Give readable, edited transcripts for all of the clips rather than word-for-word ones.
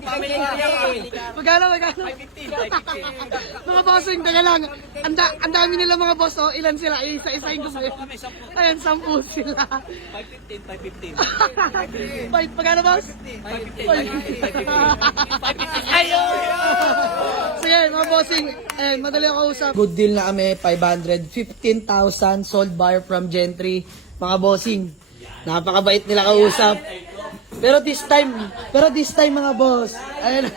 Family car. Magkano? 550. Mga bossing, taga lang. Ang dami nila mga boss, oh. Ilan sila? Isa-isahin ko sa'yo. Ayan, 10 sila. 515. Magkano, boss? 550. Ayun! Sige, mga bossing. Ayan, madali ako usap. Good deal na kami, 515,000 sold buyer from Gentry. Mga bossing, napakabait nila kausap. Pero this time mga boss, ayun.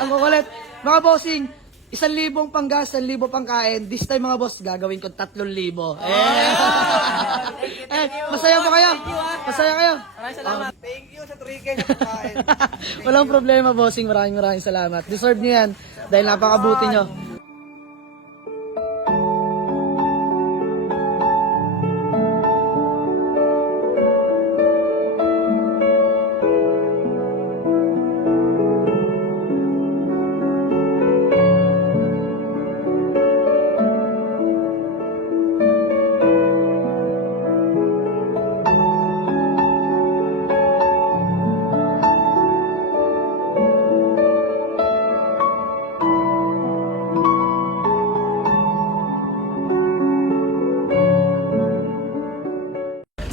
Ang kukulit. Mga bossing, 1,000 pang gas, 1,000 pang kain. This time mga boss, gagawin ko 3,000. Masaya po kayo? Masaya kayo? Maraming salamat. Thank you sa Trigger sa pagkain. Walang problema, bossing. Maraming salamat. Deserve niyo yan dahil napakabuti niyo.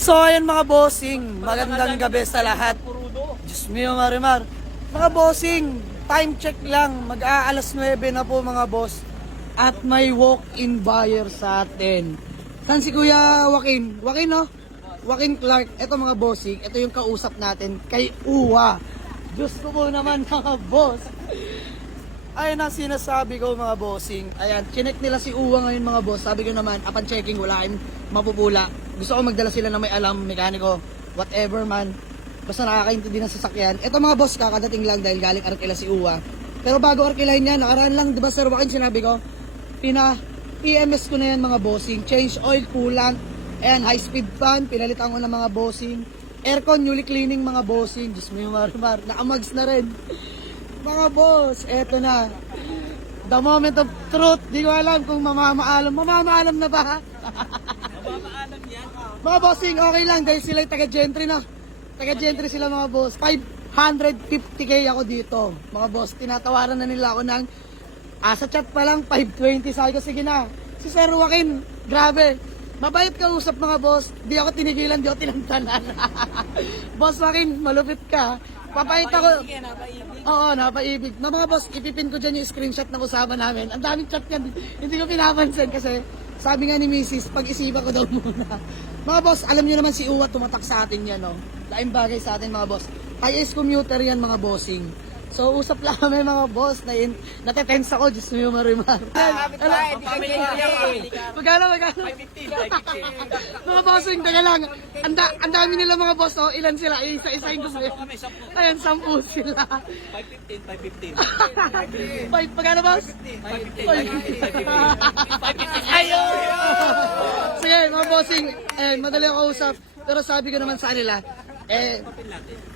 So ayan mga bossing, magandang gabi sa lahat. Diyos mio marimar. Mga bossing, time check lang, mag-aalas 9 na po mga boss. At may walk-in buyer sa atin. Saan si Kuya Joaquin? Joaquin, no? Joaquin Clark. Ito mga bossing, ito yung kausap natin kay Uwa. Diyos ko po naman mga boss. Ayun ang sinasabi ko mga bossing. Ayan, chinek nila si Uwa ngayon mga boss. Sabi ko naman, upon checking, wala kayong mapupula. Gusto ko magdala sila na may alam, mekaniko, whatever man. Basta nakakaintindi ng sasakyan. Ito mga boss, kakadating lang dahil galing Arkila si Uwa. Pero bago Arkilahin yan, nakaraan lang, di ba Sir Joaquin, sinabi ko, PMS ko na yan mga bossing. Change oil, coolant, ayan, high speed fan, pinalitan ko ng mga bossing. Aircon, newly cleaning mga bossing. Diyos mo yung marimar, nakamags na rin. Mga boss, eto na. The moment of truth, di ko alam kung mamamaalam. Mamamaalam na ba? Mamamaalam yan. Mga bossing, okay lang dahil sila taga-Gentry na. Taga-Gentry sila mga boss. 550k ako dito. Mga boss, tinatawaran na nila ako ng sa chat pa lang 520. Sabi ko, sige na. Si Sir Joaquin, grabe. Mabait ka usap mga boss. Di ako tinigilan, di ako tinantanan. Boss Joaquin, malupit ka. Papait ako. Oo, napaibig. Na mga boss, ipipin ko dyan yung screenshot ng usapan namin. Ang daming chat yan. Hindi ko pinapansin kasi sabi nga ni Mrs., pag-isipan ko daw muna. Mga boss, alam nyo naman si Uwa tumatak sa atin yan, no? Laing bagay sa atin mga boss. IS commuter yan mga bossing. So, usap lang kami mga boss. Natetense ako, Diyos mo yung marimar. Family car. Magkano? 550. Mga bossing, taga lang. Ang dami nila mga boss, oh. Ilan sila? Isa-isahin ko sa'yo. Ayan, 10 sila. 515. Magkano boss? 550. Ayun! Sige, mga bossing, madali ako usap. Pero sabi ko naman sa kanila,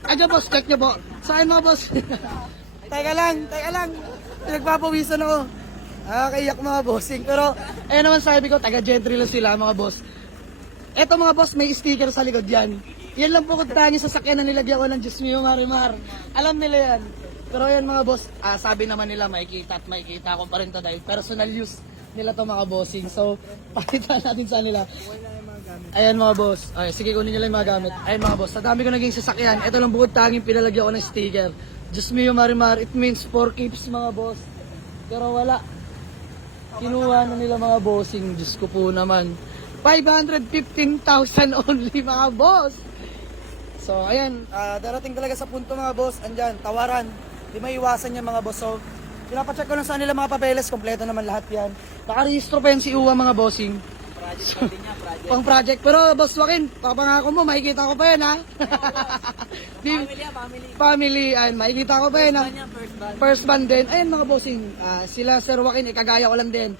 aja boss, check nyo po. Saan mga boss? Teka lang. Pinagpapawisan ako. Kaiyak mga bossing. Pero, ayun naman sabi ko, taga-Gentry lang sila mga boss. Eto mga boss, may sticker sa likod yan. Yan lang po kung tayo sa sakyan na nilagyan ko ng Diyos mio marimar. Alam nila yan. Pero yan mga boss, sabi naman nila makikita ko pa rin to dahil personal use nila to mga bossing. So, pakita natin sa nila. Ayan mga boss. Ay, sige, kunin nyo lang yung mga gamit. Ayan mga boss, sa dami ko naging sasakyan. Ito lang bukod tanging pinalagyan ko ng sticker. Diyos mio marimar, it means 4 keeps mga boss. Pero wala. Kinuha na nila mga bossing. Diyos ko po naman. 515,000 only mga boss. So, ayan. Darating talaga sa punto mga boss. Andyan, tawaran. Di maiwasan yan mga boss. So, pinapacheck ko lang sa nila mga papeles. Kompleto naman lahat yan. Nakarehistro pa yan si Uwa mga bossing. Project. Pang project. Pero boss Joaquin, papangako mo, makikita ko pa yan ha. Family. Ayun, makikita ko pa yan ha. First band din. Ayun mga bossing, sila Sir Joaquin, kagaya ko lang din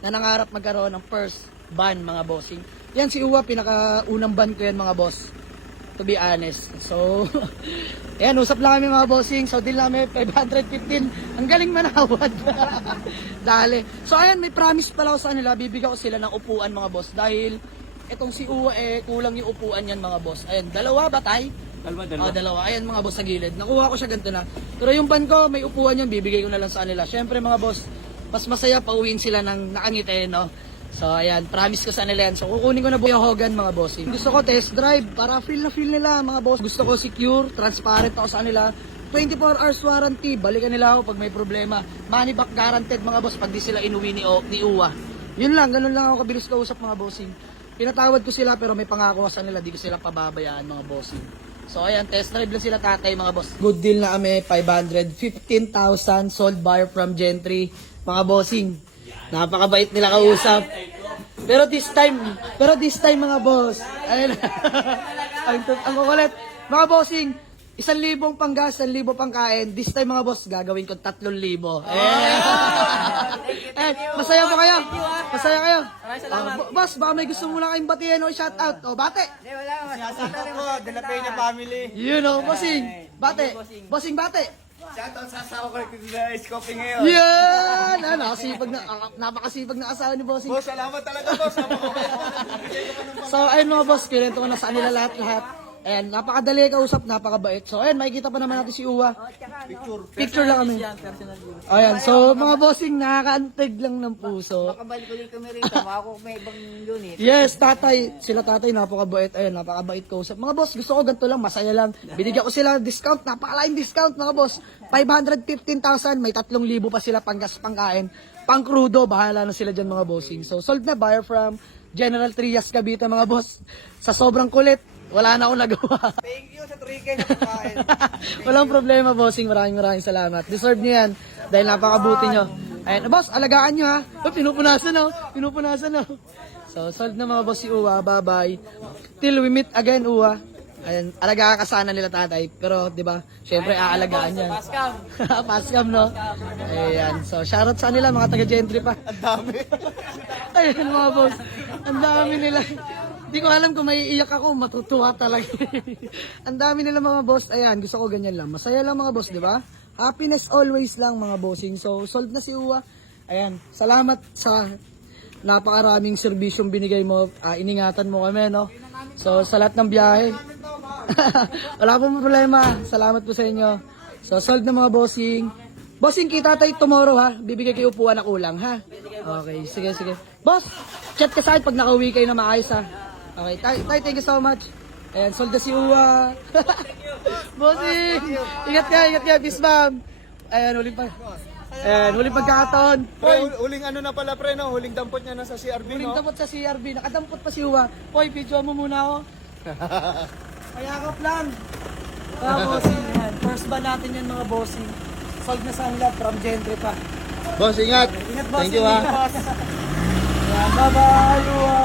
na nangarap magkaroon ng first band mga bossing. Yan si Uwa, pinakaunang band ko yan mga boss. To be honest. So, ayan, usap lang kami mga bossing. So, deal namin 515. Ang galing manawad. Dali. So, ayan, may promise pala ako sa kanila. Bibigyan ko sila ng upuan mga boss. Dahil, itong si Uwa kulang yung upuan yan mga boss. Ayan, 2 ba tay? Oh, dalawa. Ayan mga boss sa gilid. Nakuha ko siya ganito na. Pero yung van ko, may upuan yun, bibigay ko na lang sa kanila. Syempre mga boss, mas masaya pauwiin sila ng nakangiti, no? So ayan, promise ko sa kanila yan. So kukunin ko na po yung Hogan mga bossing. Gusto ko test drive para feel na feel nila mga boss. Gusto ko secure, transparent ako sa kanila. 24 hours warranty, balikan nila ako pag may problema. Money back guaranteed mga boss pag di sila inuwi ni Uwa. Yun lang, ganun lang ako kabilis kausap mga bossing. Pinatawad ko sila pero may pangako ko sa nila, di ko sila pababayaan mga bossing. So ayan, test drive lang sila tatay mga boss. Good deal na kami, 515,000 sold buyer from Gentry mga bossing. Napakabait nila kausap. Pero this time mga boss, ayun ang kukulit. Mga bossing, 1,000 pang gas, 1,000 pang kain. This time mga boss, gagawin ko 3,000. Masaya po kayo? Masaya kayo? Boss, baka may gusto mo lang kayong batiin o shout out. O, bate. Shoutout ko, De La Peña family. You know, bossing. Bate. Bossing bate. Shoutout sa asawa ko na scoping ngayon. Yan! Napakasipag na asawa ni bossing. Boss, salamat talaga boss. So, ayun mga boss, kinento ko na sa kanila lahat. Ayan, napakadali kausap, napakabait. So, ayun, makikita pa naman natin si Uwa. Picture lang kami. Ayan, so mga bossing, nakakaanteg lang ng puso. Makabalik ulit kami rito. Ako may ibang unit. Yes, tatay. Sila tatay, napakabait. Ayun, napakabait kausap. Mga boss, gusto ko ganito lang, masaya lang. Binigyan ko sila ng discount, napakalaking discount mga boss. 515,000, may 3,000 pa sila panggas, pangkain. Pang crudo, bahala na sila dyan mga bossing. So, sold na, buyer from General Trias, Cavite mga boss. Sa sobrang kulit, wala na akong nagawa. Thank you sa 3K na pagkain. Walang problema, bossing. Maraming salamat. Deserve nyo yan. Dahil napakabuti nyo. Ayun, boss, alagaan nyo ha. Oh, pinupunasan na. Pinupunasan na. So, sold na mga boss si Uwa. Bye-bye. Till we meet again, Uwa. Ayun, alagaan ka sana nila tatay. Pero, di ba, syempre, aalagaan yan. Pascam. Pascam, no? Ayan. So, shoutout sa nila, mga taga-gentry pa. Ang dami. Ayun, mga boss. Ang dami nila. Hindi ko alam kung may iyak ako, matutuwa talaga. Ang dami nila mga boss. Ayan, gusto ko ganyan lang. Masaya lang mga boss, di ba? Happiness always lang mga bossing. So, sold na si Uwa. Ayan, salamat sa napakaraming serbisyong binigay mo. Iningatan mo kami, no? So, sa lahat ng biyahe. Wala pong problema. Salamat po sa inyo. So, sold na mga bossing. Bossing, kita tayo tomorrow ha. Bibigay kayo upuan na kulang ha. Okay, sige. Boss, chat ka sa akin pag nakauwi kayo na maayos ha. Okay, tay, thank you so much. Ayan, sold na si Uwa. Bossing, ingat ka, peace bomb. Ayan, huling pagkakataon. Pre, huling ano na pala pre, no? Huling dampot niya na sa CRB, Huling no? dampot sa CRB, nakadampot pa si Uwa. Hoy, video mo muna ako. Mayakap lang. Bossing, yan. First ba natin yan mga bossing. Sold na sa nila from Gentry pa. Boss, ingat. Ingat boss. Thank you ha. Yan, bye-bye, Uwa.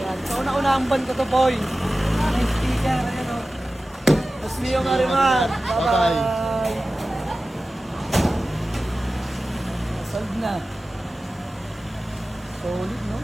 Yan, sa una-una ang ban ko to, boy. May sticker, ano. Mas Mio Marimar. Bye-bye. Sold na. Solid, no?